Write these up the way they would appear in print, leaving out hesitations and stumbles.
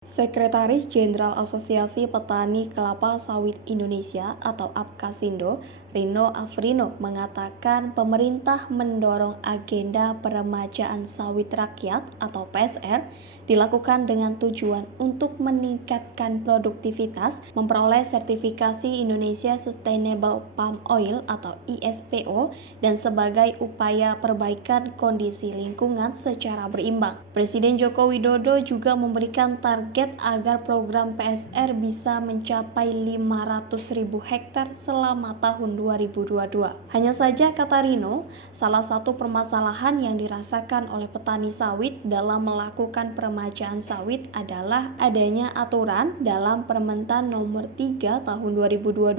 Sekretaris Jenderal Asosiasi Petani Kelapa Sawit Indonesia atau APKasindo, Rino Afrino mengatakan pemerintah mendorong agenda peremajaan sawit rakyat atau PSR dilakukan dengan tujuan untuk meningkatkan produktivitas, memperoleh sertifikasi Indonesia Sustainable Palm Oil atau ISPO, dan sebagai upaya perbaikan kondisi lingkungan secara berimbang. Presiden Joko Widodo juga memberikan target agar program PSR bisa mencapai 500.000 hektar selama tahun 2022. Hanya saja, kata Rino, salah satu permasalahan yang dirasakan oleh petani sawit dalam melakukan peremajaan sawit adalah adanya aturan dalam Permentan Nomor 3 Tahun 2022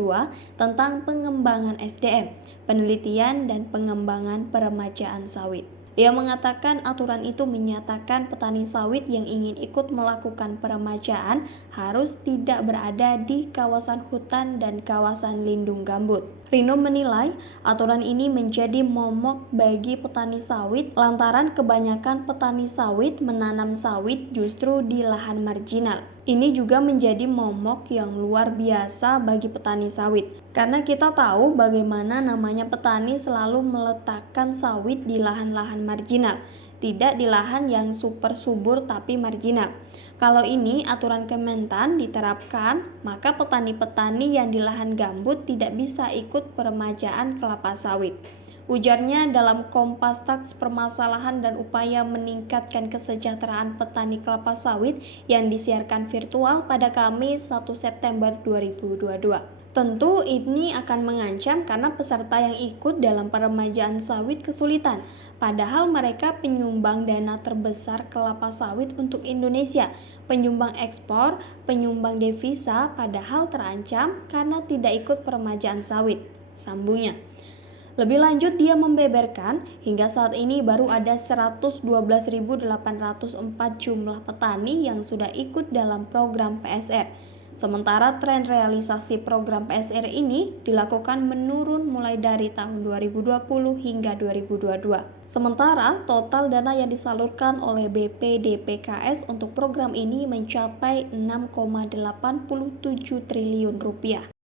tentang pengembangan SDM, penelitian dan pengembangan peremajaan sawit. Ia mengatakan aturan itu menyatakan petani sawit yang ingin ikut melakukan peremajaan harus tidak berada di kawasan hutan dan kawasan lindung gambut. Rino menilai aturan ini menjadi momok bagi petani sawit lantaran kebanyakan petani sawit menanam sawit justru di lahan marginal. Ini juga menjadi momok yang luar biasa bagi petani sawit, karena kita tahu bagaimana namanya petani selalu meletakkan sawit di lahan-lahan marginal, tidak di lahan yang super subur tapi marginal. Kalau ini aturan Kementan diterapkan, maka petani-petani yang di lahan gambut tidak bisa ikut peremajaan kelapa sawit. Ujarnya dalam Kompas Taks permasalahan dan upaya meningkatkan kesejahteraan petani kelapa sawit yang disiarkan virtual pada Kamis 1 September 2022. Tentu ini akan mengancam karena peserta yang ikut dalam peremajaan sawit kesulitan, padahal mereka penyumbang dana terbesar kelapa sawit untuk Indonesia, penyumbang ekspor, penyumbang devisa, padahal terancam karena tidak ikut peremajaan sawit, sambungnya. Lebih lanjut, dia membeberkan hingga saat ini baru ada 112.804 jumlah petani yang sudah ikut dalam program PSR. Sementara tren realisasi program PSR ini dilakukan menurun mulai dari tahun 2020 hingga 2022. Sementara total dana yang disalurkan oleh BPDPKS untuk program ini mencapai 6,87 triliun rupiah.